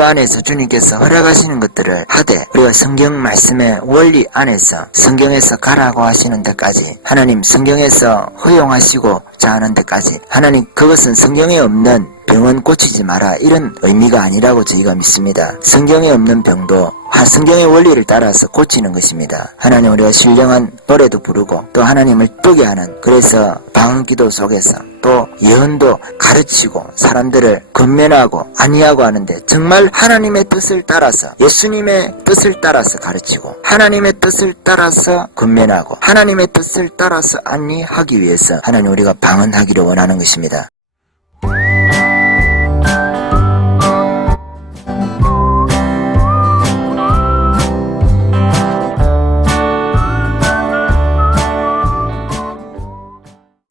주 안에서 주님께서 허락하시는 것들을 하되 우리가 성경 말씀의 원리 안에서 성경에서 가라고 하시는 데까지 하나님 성경에서 허용하시고자 하는 데까지 하나님 그것은 성경에 없는 병은 고치지 마라 이런 의미가 아니라고 저희가 믿습니다. 성경에 없는 병도 성경의 원리를 따라서 고치는 것입니다. 하나님 우리가 신령한 노래도 부르고 또 하나님을 뜨게 하는 그래서 방언기도 속에서 또 예언도 가르치고 사람들을 건면하고 아니하고 하는데 정말 하나님의 뜻을 따라서 예수님의 뜻을 따라서 가르치고 하나님의 뜻을 따라서 건면하고 하나님의 뜻을 따라서 안니하기 위해서 하나님 우리가 방언하기를 원하는 것입니다.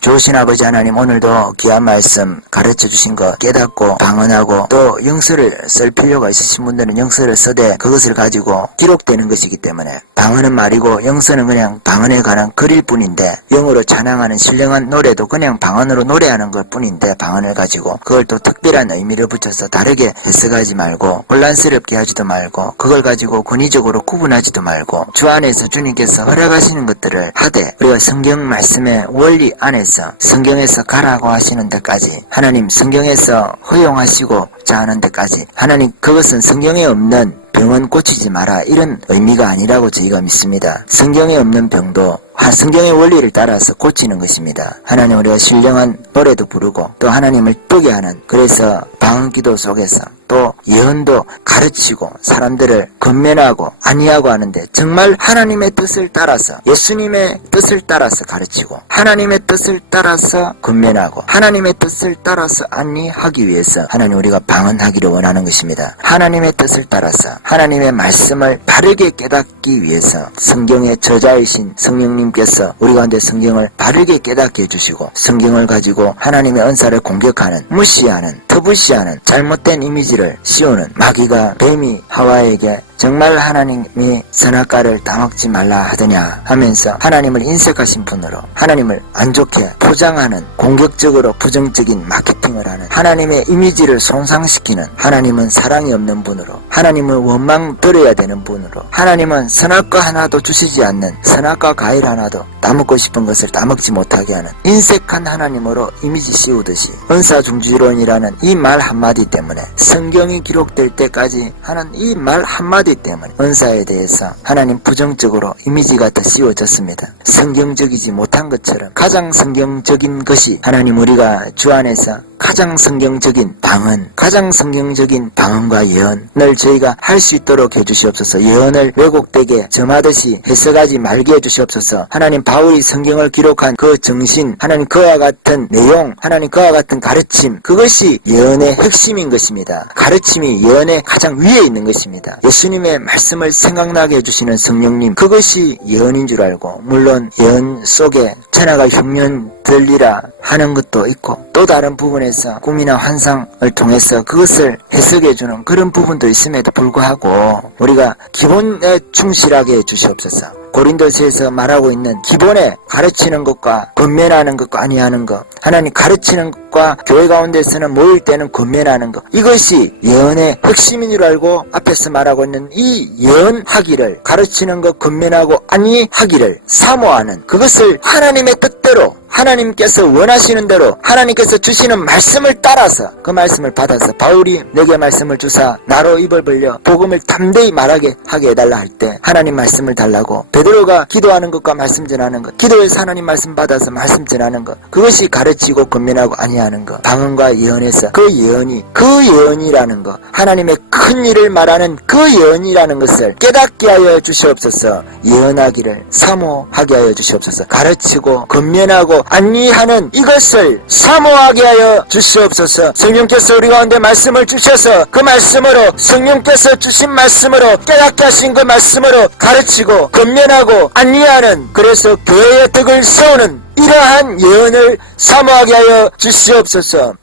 좋으신 아버지 하나님 오늘도 귀한 말씀 가르쳐 주신 것 깨닫고 방언하고 또 영서를 쓸 필요가 있으신 분들은 영서를 써대 그것을 가지고 기록되는 것이기 때문에 방언은 말이고 영서는 그냥 방언에 관한 글일 뿐인데 영어로 찬양하는 신령한 노래도 그냥 방언으로 노래하는 것 뿐인데 방언을 가지고 그걸 또 특별한 의미를 붙여서 다르게 해석하지 말고 혼란스럽게 하지도 말고 그걸 가지고 권위적으로 구분하지도 말고 주 안에서 주님께서 허락하시는 것들을 하되 우리가 성경 말씀의 원리 안에서 성경에서 가라고 하시는 데까지 하나님 성경에서 허용하시고자 하는 데까지 하나님 그것은 성경에 없는 병은 고치지 마라 이런 의미가 아니라고 저희가 믿습니다. 성경에 없는 병도 성경의 원리를 따라서 고치는 것입니다. 하나님 우리가 신령한 노래도 부르고 또 하나님을 뜨게 하는 그래서 방언기도 속에서 또 예언도 가르치고 사람들을 건면하고 아니하고 하는데 정말 하나님의 뜻을 따라서 예수님의 뜻을 따라서 가르치고 하나님의 뜻을 따라서 건면하고 하나님의 뜻을 따라서 안니하기 위해서 하나님 우리가 방언하기를 원하는 것입니다. 하나님의 뜻을 따라서 하나님의 말씀을 바르게 깨닫기 위해서 성경의 저자이신 성령님께서 우리 가운데 성경을 바르게 깨닫게 해주시고 성경을 가지고 하나님의 은사를 공격하는 무시하는 터부시하는 잘못된 이미지를 씌우는 마귀가 뱀이 하와에게 정말 하나님이 선악과를 따먹지 말라 하더냐 하면서 하나님을 인색하신 분으로 하나님을 안 좋게 포장하는 공격적으로 부정적인 마케팅을 하는 하나님의 이미지를 손상시키는 하나님은 사랑이 없는 분으로 하나님은 원망 들어야 되는 분으로 하나님은 선악과 하나도 주시지 않는 선악과 과일 하나도 따먹고 싶은 것을 따먹지 못하게 하는 인색한 하나님으로 이미지 씌우듯이 은사중지론이라는 이 말 한마디 때문에 성경이 기록될 때까지 하는 이 말 한마디 때문에 은사에 대해서 하나님 부정적으로 이미지가 더 씌워졌습니다. 성경적이지 못한 것처럼 가장 성경적인 것이 하나님 우리가 주 안에서 가장 성경적인 방언, 가장 성경적인 방언과 예언을 저희가 할 수 있도록 해주시옵소서. 예언을 왜곡되게 점하듯이 해석하지 말게 해주시옵소서. 하나님 바울이 성경을 기록한 그 정신, 하나님 그와 같은 내용, 하나님 그와 같은 가르침, 그것이 예언의 핵심인 것입니다. 가르침이 예언의 가장 위에 있는 것입니다. 예수님의 말씀을 생각나게 해주시는 성령님, 그것이 예언인 줄 알고 물론 예언 속에 천하가 흉년 들리라 하는 것도 있고 또 다른 부분에서 꿈이나 환상을 통해서 그것을 해석해주는 그런 부분도 있음에도 불구하고 우리가 기본에 충실하게 해주시옵소서. 고린도서에서 말하고 있는 기본에 가르치는 것과 권면하는 것과 아니하는 것 하나님 가르치는 것과 교회 가운데서는 모일 때는 권면하는 것 이것이 예언의 핵심인 줄 알고 앞에서 말하고 있는 이 예언하기를 가르치는 것 권면하고 아니하기를 사모하는 그것을 하나님의 뜻대로 하나님께서 원하시는 대로 하나님께서 주시는 말씀을 따라서 그 말씀을 받아서 바울이 내게 말씀을 주사 나로 입을 벌려 복음을 담대히 말하게 하게 해달라 할 때 하나님 말씀을 달라고 베드로가 기도하는 것과 말씀 전하는 것 기도에서 하나님 말씀 받아서 말씀 전하는 것 그것이 가르치고 권면하고 아니하는 것 방언과 예언에서 그 예언이라는 것 하나님의 큰 일을 말하는 그 예언이라는 것을 깨닫게 하여 주시옵소서. 예언하기를 사모하게 하여 주시옵소서. 가르치고 권면하고 안니하는 이것을 사모하게 하여 주시옵소서. 성령께서 우리 가운데 말씀을 주셔서 그 말씀으로 성령께서 주신 말씀으로 깨닫게 하신 그 말씀으로 가르치고 권면하고 안니하는 그래서 교회의 덕을 세우는 이러한 예언을 사모하게 하여 주시옵소서.